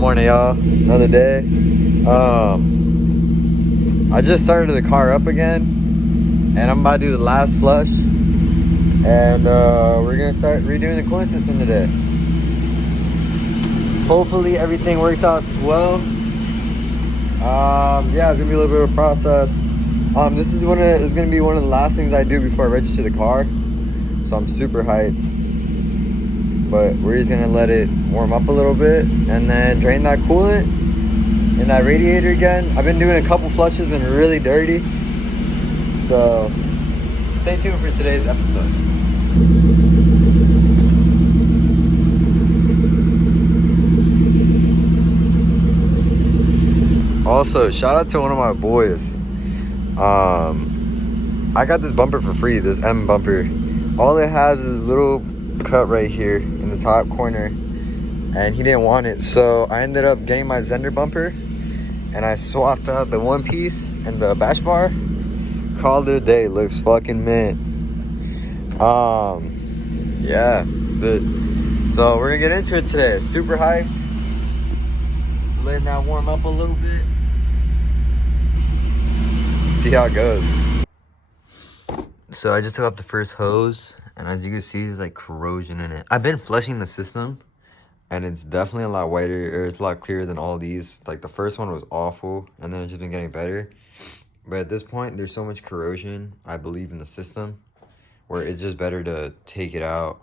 morning, y'all. Another day. I just started the car up again, and I'm about to do the last flush, and we're gonna start redoing the cooling system today. Hopefully everything works out swell. Yeah, it's gonna be a little bit of a process. This is gonna be one of the last things I do before I register the car, so I'm super hyped. But we're just gonna let it warm up a little bit and then drain that coolant in that radiator again. I've been doing a couple flushes, been really dirty. So stay tuned for today's episode. Also, shout out to one of my boys. I got this bumper for free, this M bumper. All it has is a little cut right here in the top corner, and he didn't want it, so I ended up getting my Zender bumper, and I swapped out the one piece and the bash bar. Called it a day. Looks fucking mint. Yeah, so we're gonna get into it today. Super hyped, letting that warm up a little bit, see how it goes. So I just took off the first hose, and as you can see, there's like corrosion in it. I've been flushing the system, and it's definitely a lot whiter, or it's a lot clearer than all these. Like the first one was awful, and then it's just been getting better. But at this point, there's so much corrosion, I believe, in the system, where it's just better to take it out.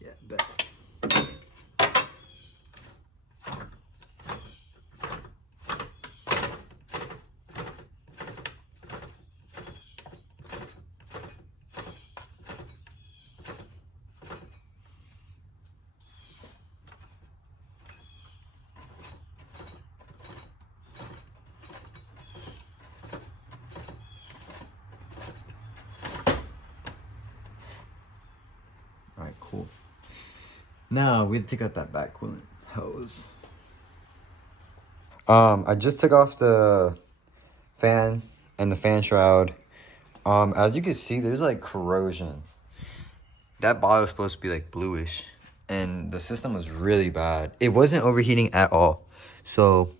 Yeah, bet. Alright, cool. Now we have to take out that back coolant hose. I just took off the fan and the fan shroud. As you can see, there's like corrosion. That bottle was supposed to be like bluish, and the system was really bad. It wasn't overheating at all. So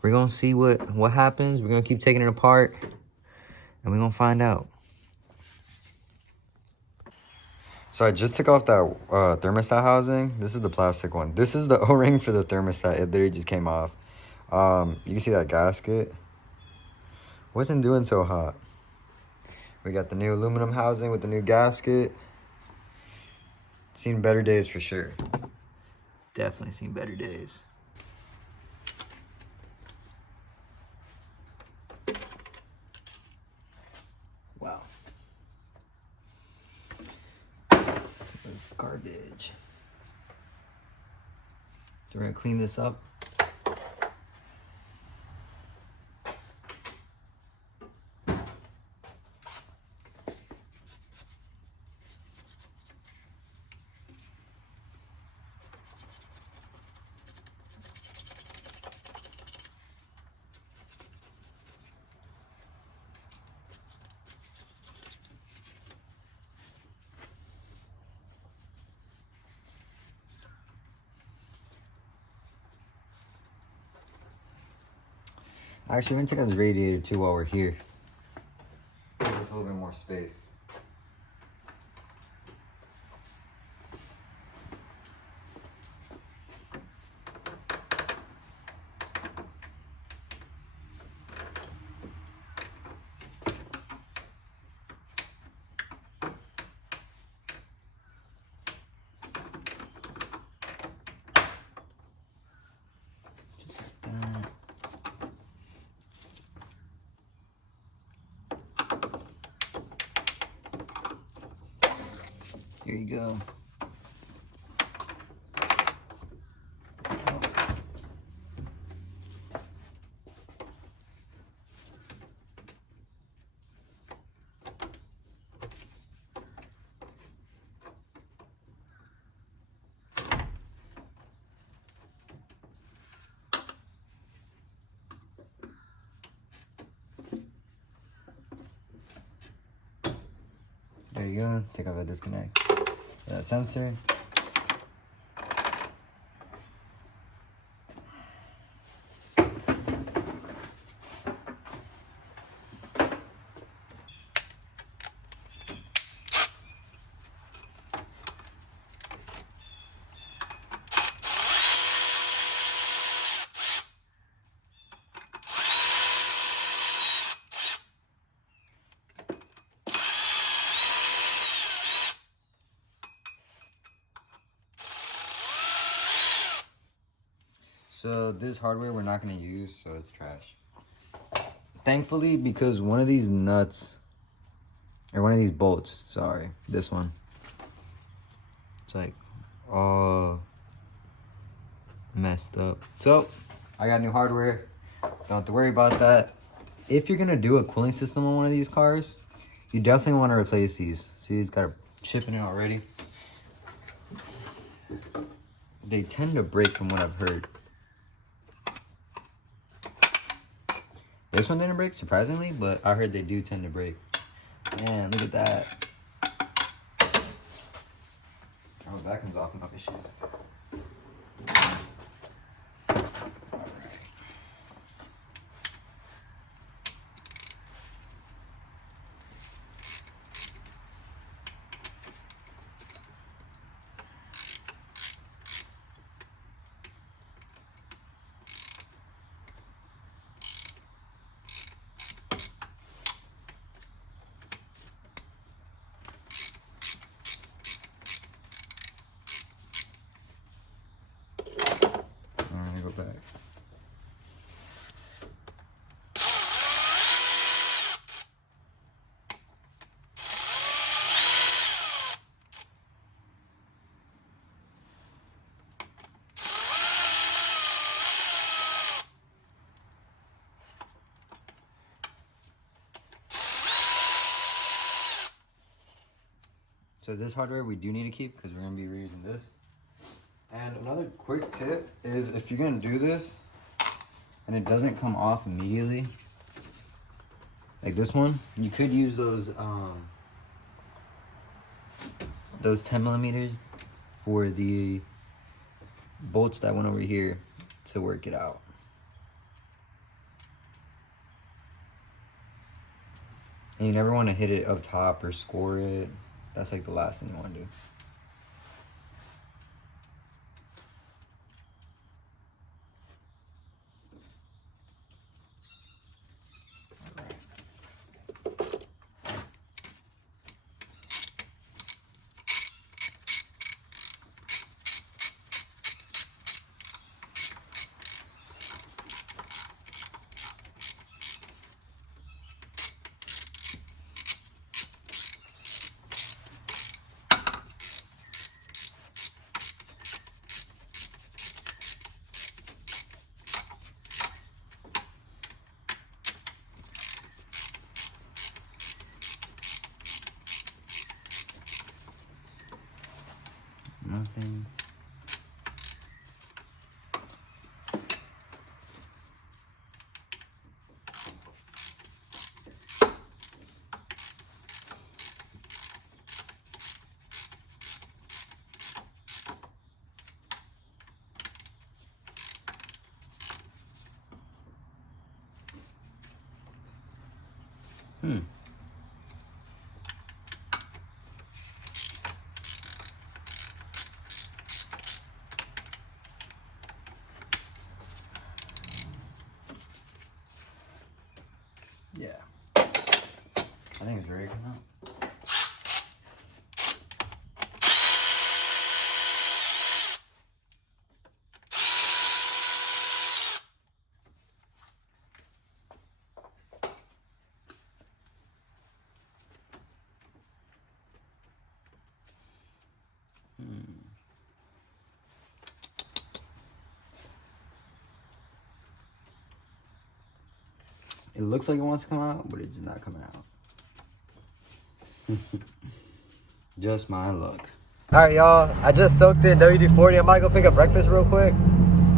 we're gonna see what happens. We're gonna keep taking it apart, and we're gonna find out. So I just took off that thermostat housing. This is the plastic one. This is the O-ring for the thermostat. It literally just came off. You can see that gasket. Wasn't doing so hot. We got the new aluminum housing with the new gasket. Seen better days for sure. Definitely seen better days. Wow. That's garbage. So we're gonna clean this up. Actually, we're gonna take out this radiator too while we're here. Give us a little bit more space. Here you go. There you go. Take off the disconnect. That sensor. So this hardware we're not going to use, so it's trash. Thankfully, because one of these nuts, or one of these bolts, sorry, this one, it's like all messed up. So I got new hardware, don't have to worry about that. If you're going to do a cooling system on one of these cars, you definitely want to replace these. See, it's got a chip in it already. They tend to break from what I've heard. This one didn't break, surprisingly, but I heard they do tend to break. Man, look at that. Oh, that comes off, no issues. Go back. So this hardware we do need to keep because we're going to be reusing this. And another quick tip is if you're going to do this and it doesn't come off immediately, like this one, you could use those 10 millimeters for the bolts that went over here to work it out. And you never want to hit it up top or score it. That's like the last thing you want to do. Nothing. Yeah. I think it's ready to come out. It looks like it wants to come out, but it's not coming out. Just my luck. All right, y'all. I just soaked in WD-40. I might go pick up breakfast real quick.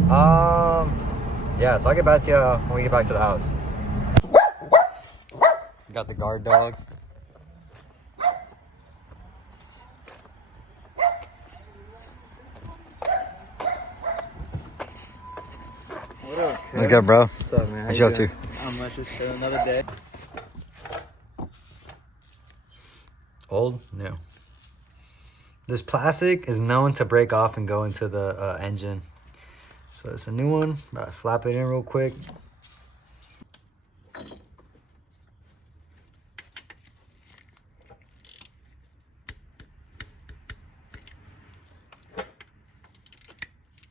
Yeah, so I'll get back to you when we get back to the house. Got the guard dog. What's good, bro? What's up, man? What you up to? Not much, just chilling another day. Old? New. This plastic is known to break off and go into the engine. So it's a new one. Slap it in real quick.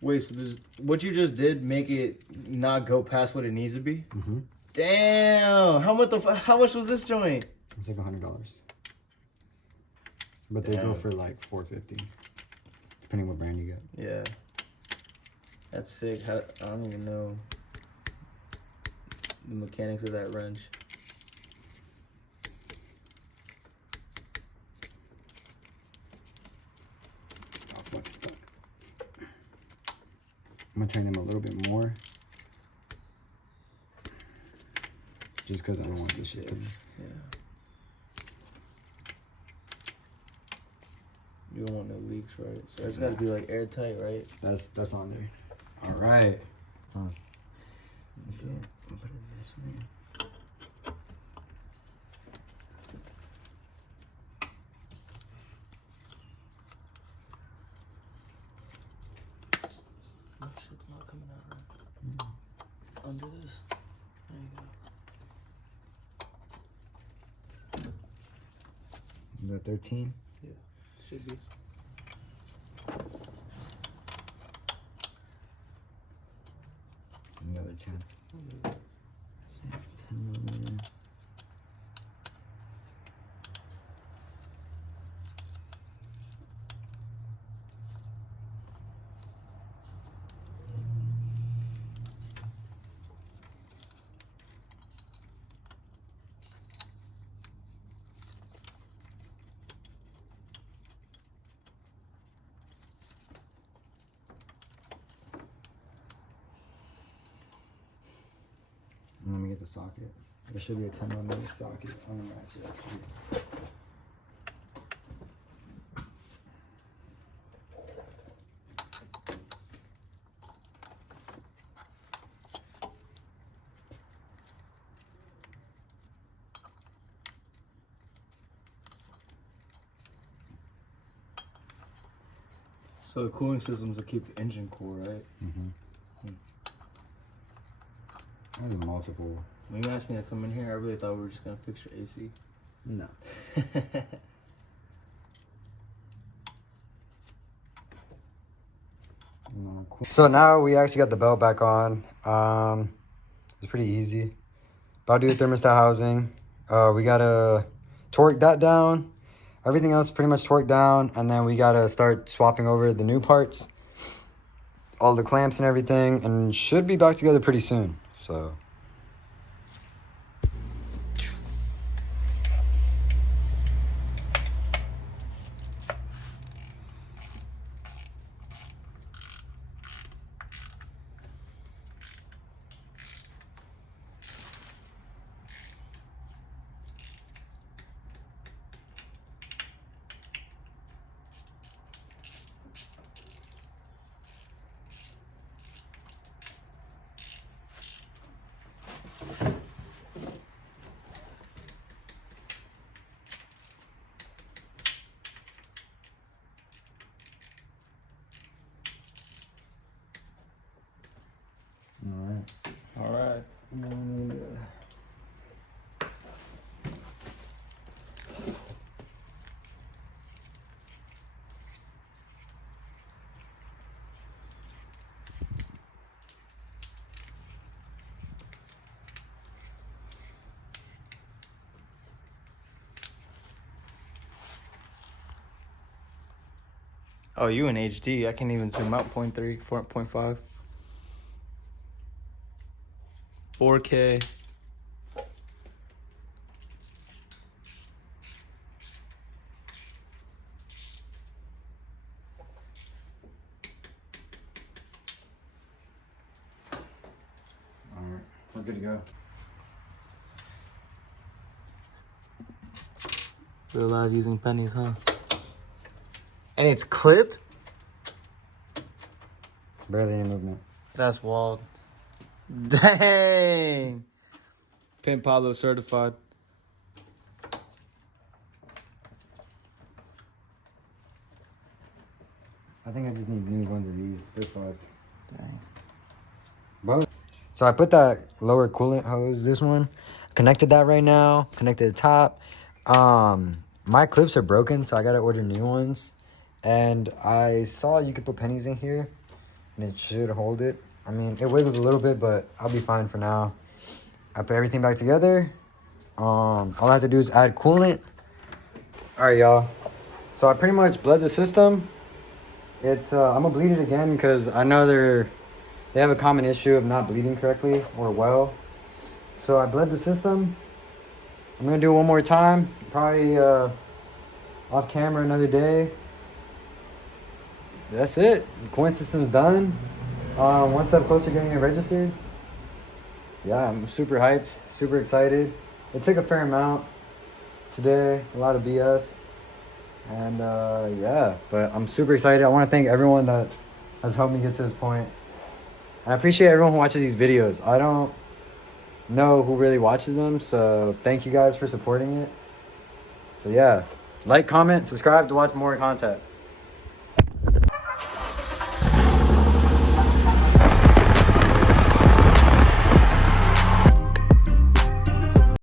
Wait, so what you just did make it not go past what it needs to be? Mm-hmm. Damn! How much was this joint? It's like $100. But they go for like $450, depending what brand you get. Yeah. That's sick. I don't even know the mechanics of that wrench. Oh, fuck, it's stuck. I'm gonna turn them a little bit more. Just because I don't want this shit to... Yeah. You don't want no leaks, right? So it's gotta be like airtight, right? That's on there. All right. Huh. Let's see. What is this one? That shit's not coming out right. Under this. There you go. The 13? Yeah, should be. Another 10. 10 millimeter. Let me get the socket. There should be a 10mm socket on the ratchet. So the cooling systems will keep the engine cool, right? Mm-hmm. There's multiple. When you asked me to come in here, I really thought we were just gonna fix your AC. No. So now we actually got the belt back on. It's pretty easy. About to do the thermostat housing. We gotta torque that down. Everything else pretty much torqued down, and then we gotta start swapping over the new parts, all the clamps and everything, and should be back together pretty soon. So. All right. Oh, you in HD. I can't even zoom out 0.3, 4.5. 4K. Alright, we're good to go. Real live using pennies, huh? And it's clipped? Barely any movement. That's wild. Dang. Pimp Pablo certified. I think I just need new ones of these. They're fucked. Dang. But, so I put that lower coolant hose, this one, connected that right now, connected the top. My clips are broken, so I gotta order new ones. And I saw you could put pennies in here, and it should hold it. I mean, it wiggles a little bit, but I'll be fine for now. I put everything back together. All I have to do is add coolant. All right, y'all. So I pretty much bled the system. It's I'm gonna bleed it again because I know they have a common issue of not bleeding correctly or well. So I bled the system. I'm gonna do it one more time, probably off camera another day. That's it. The coin system's done. One step closer to getting it registered. Yeah, I'm super hyped, super excited. It took a fair amount today, a lot of BS. And yeah, but I'm super excited. I want to thank everyone that has helped me get to this point. And I appreciate everyone who watches these videos. I don't know who really watches them, so thank you guys for supporting it. So yeah, like, comment, subscribe to watch more content.